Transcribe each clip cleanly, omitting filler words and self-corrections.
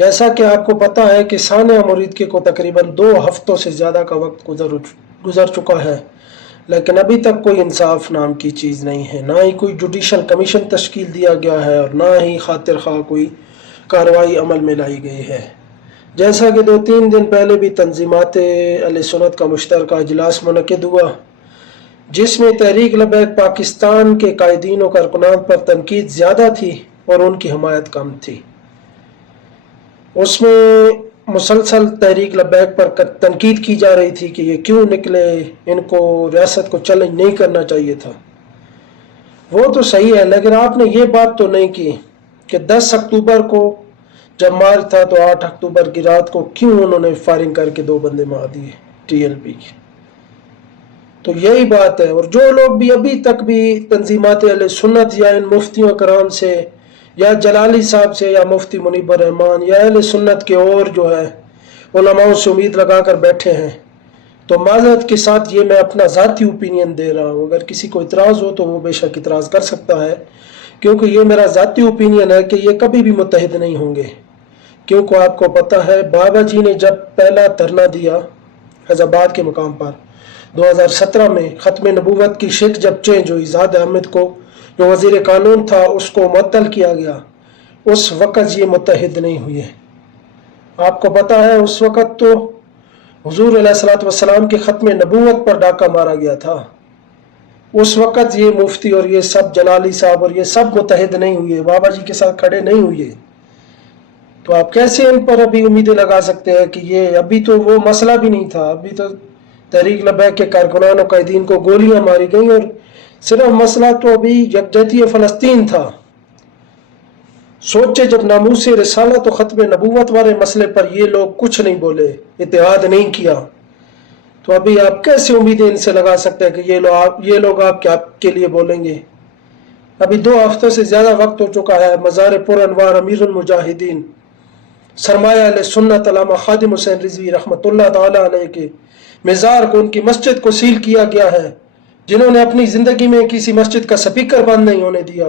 جیسا کہ آپ کو پتہ ہے کہ ثانیہ مریدکی کو تقریباً 2 ہفتوں سے زیادہ کا وقت گزر چکا ہے، لیکن ابھی تک کوئی انصاف نام کی چیز نہیں ہے، نہ ہی کوئی جوڈیشل کمیشن تشکیل دیا گیا ہے اور نہ ہی خاطر خواہ کوئی کارروائی عمل میں لائی گئی ہے۔ جیسا کہ 2-3 دن پہلے بھی تنظیمات اہل سنت کا مشترکہ اجلاس منعقد ہوا، جس میں تحریک لبیک پاکستان کے قائدین و کارکنان پر تنقید زیادہ تھی اور ان کی حمایت کم تھی۔ اس میں مسلسل تحریک لبیک پر تنقید کی جا رہی تھی کہ یہ کیوں نکلے، ان کو ریاست کو چیلنج نہیں کرنا چاہیے تھا۔ وہ تو صحیح ہے، لیکن آپ نے یہ بات تو نہیں کی کہ 10 اکتوبر کو جب مارچ تھا تو 8 اکتوبر کی رات کو کیوں انہوں نے فائرنگ کر کے 2 بندے مار دیے ٹی ایل پی کی۔ تو یہی بات ہے، اور جو لوگ بھی ابھی تک بھی تنظیمات اہل سنت یا ان مفتیوں کرام سے یا جلالی صاحب سے یا مفتی منیب الرحمان یا اہل سنت کے اور جو ہے علماء سے امید لگا کر بیٹھے ہیں، تو معذرت کے ساتھ یہ میں اپنا ذاتی اوپینین دے رہا ہوں، اگر کسی کو اعتراض ہو تو وہ بے شک اعتراض کر سکتا ہے، کیونکہ یہ میرا ذاتی اوپینین ہے کہ یہ کبھی بھی متحد نہیں ہوں گے۔ کیونکہ آپ کو پتہ ہے بابا جی نے جب پہلا دھرنا دیا فیض آباد کے مقام پر 2017 میں، ختم نبوت کی شکل جب چینج ہوئی، زاد احمد کو جو وزیر قانون تھا اس کو معطل کیا گیا، اس وقت یہ متحد نہیں ہوئے۔ آپ کو پتہ ہے اس وقت تو حضور علیہ الصلوۃ والسلام کے ختم نبوت پر ڈاکہ مارا گیا تھا، اس وقت یہ مفتی اور یہ سب جلالی صاحب اور یہ سب متحد نہیں ہوئے، بابا جی کے ساتھ کھڑے نہیں ہوئے۔ تو آپ کیسے ان پر ابھی امیدیں لگا سکتے ہیں کہ یہ ابھی تو وہ مسئلہ بھی نہیں تھا، ابھی تو تحریک لبیک کے کارکنان و قائدین کو گولیاں ماری گئیں اور صرف مسئلہ تو ابھی یکجہتی فلسطین تھا۔ سوچے جب ناموس رسالت و ختم نبوت والے مسئلے پر یہ لوگ کچھ نہیں بولے، اتحاد نہیں کیا، تو ابھی آپ کیسے امیدیں ان سے لگا سکتے ہیں کہ یہ لوگ آپ کے لیے بولیں گے؟ ابھی 2 ہفتوں سے زیادہ وقت ہو چکا ہے۔ مزار پر انوار امیر المجاہدین سرمایہ علیہ سنت علامہ خادم حسین رضوی رحمۃ اللہ تعالی علیہ کے مزار کو، ان کی مسجد کو سیل کیا گیا ہے، جنہوں نے اپنی زندگی میں کسی مسجد کا سپیکر بند نہیں ہونے دیا۔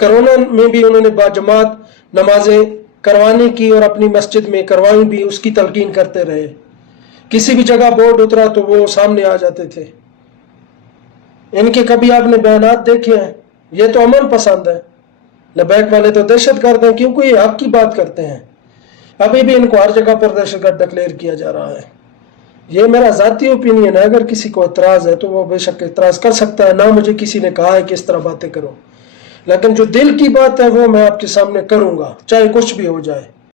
کرونا میں بھی انہوں نے باجماعت نمازیں کروانے کی اور اپنی مسجد میں کروائیں بھی، اس کی تلقین کرتے رہے۔ کسی بھی جگہ بورڈ اترا تو وہ سامنے آ جاتے تھے۔ ان کے کبھی آپ نے بیانات دیکھے ہیں؟ یہ تو امن پسند ہے، لبیک والے تو دہشت گرد ہیں، کیونکہ یہ حق کی بات کرتے ہیں۔ ابھی بھی ان کو ہر جگہ پر دہشت گرد ڈکلیئر کیا جا رہا ہے۔ یہ میرا ذاتی اوپینین ہے، اگر کسی کو اعتراض ہے تو وہ بے شک اعتراض کر سکتا ہے، نہ مجھے کسی نے کہا ہے کہ اس طرح باتیں کرو، لیکن جو دل کی بات ہے وہ میں آپ کے سامنے کروں گا، چاہے کچھ بھی ہو جائے۔